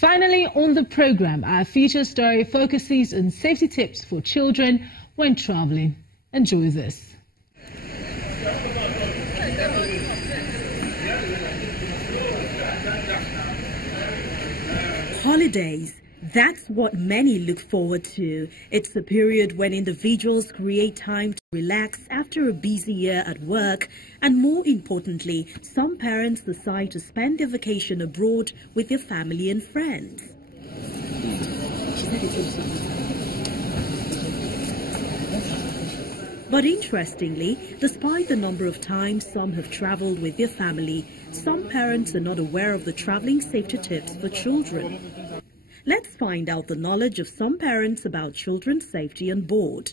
Finally, on the program, our feature story focuses on safety tips for children when traveling. Enjoy this. Holidays. That's what many look forward to. It's a period when individuals create time to relax after a busy year at work, and more importantly, some parents decide to spend their vacation abroad with their family and friends. But interestingly, despite the number of times some have traveled with their family, some parents are not aware of the traveling safety tips for children. Let's find out the knowledge of some parents about children's safety on board.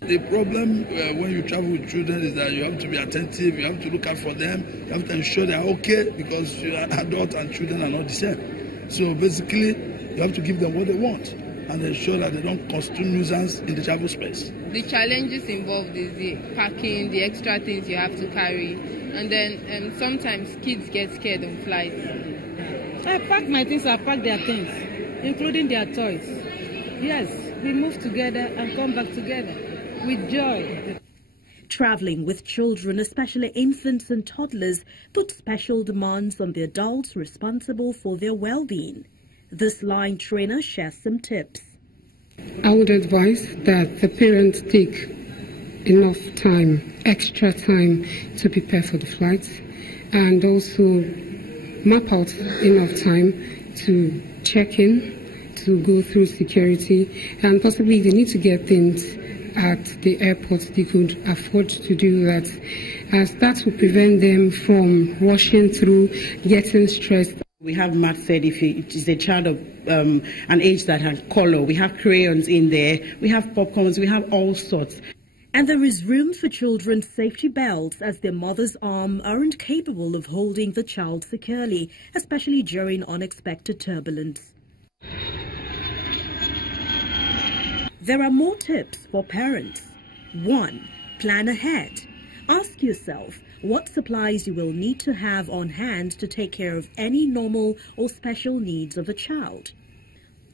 The problem when you travel with children is that you have to be attentive, you have to look out for them, you have to ensure they are okay, because adults and children are not the same. So basically, you have to give them what they want and ensure that they don't constitute nuisance in the travel space. The challenges involved is the packing, the extra things you have to carry, and then sometimes kids get scared on flights. I pack my things, I pack their things, including their toys. Yes, we move together and come back together with joy. Traveling with children, especially infants and toddlers, puts special demands on the adults responsible for their well-being. This line trainer shares some tips. I would advise that the parents take enough time, extra time, to prepare for the flights, and also map out enough time to check in, to go through security, and possibly they need to get things at the airport, they could afford to do that, as that will prevent them from rushing through, getting stressed. We have Matt said if it is a child of an age that has color, we have crayons in there, we have popcorns, we have all sorts. And there is room for children's safety belts, as their mother's arms aren't capable of holding the child securely, especially during unexpected turbulence. There are more tips for parents. 1. Plan ahead. Ask yourself what supplies you will need to have on hand to take care of any normal or special needs of a child.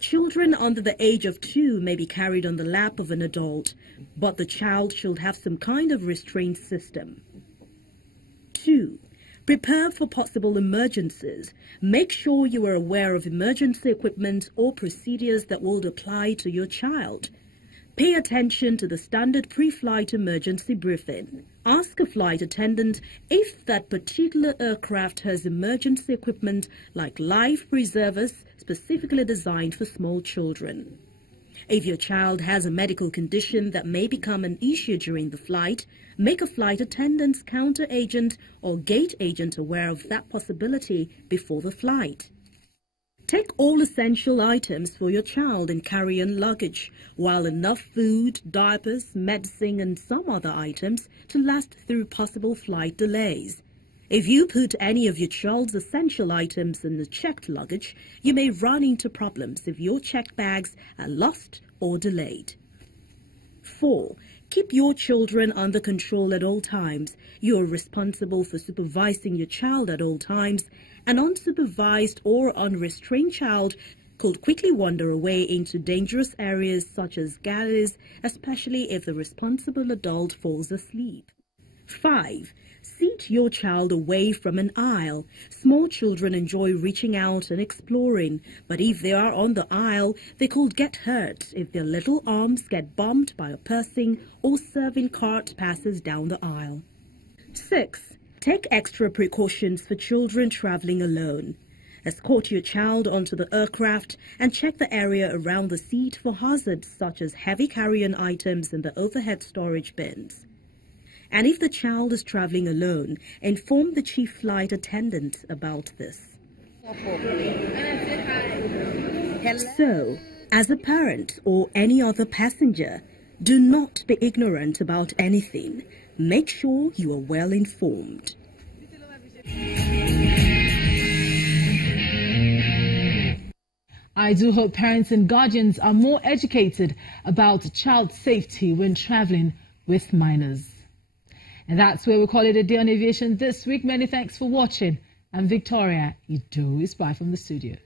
Children under the age of 2 may be carried on the lap of an adult, but the child should have some kind of restraint system. 2. Prepare for possible emergencies. Make sure you are aware of emergency equipment or procedures that will apply to your child. Pay attention to the standard pre-flight emergency briefing. Ask a flight attendant if that particular aircraft has emergency equipment like life preservers specifically designed for small children. If your child has a medical condition that may become an issue during the flight, make a flight attendant's counter agent or gate agent aware of that possibility before the flight. Take all essential items for your child in carry-on luggage, while enough food, diapers, medicine and some other items to last through possible flight delays. If you put any of your child's essential items in the checked luggage, you may run into problems if your checked bags are lost or delayed. 4. Keep your children under control at all times. You are responsible for supervising your child at all times. An unsupervised or unrestrained child could quickly wander away into dangerous areas such as galleys, especially if the responsible adult falls asleep. 5. Seat your child away from an aisle. Small children enjoy reaching out and exploring, but if they are on the aisle, they could get hurt if their little arms get bumped by a person or serving cart passes down the aisle. 6. Take extra precautions for children traveling alone. Escort your child onto the aircraft and check the area around the seat for hazards such as heavy carry-on items in the overhead storage bins. And if the child is traveling alone, inform the chief flight attendant about this. So, as a parent or any other passenger, do not be ignorant about anything. Make sure you are well informed. I do hope parents and guardians are more educated about child safety when traveling with minors. And that's where we call it a day on aviation this week. Many thanks for watching. I'm Victoria. You do is bye from the studio.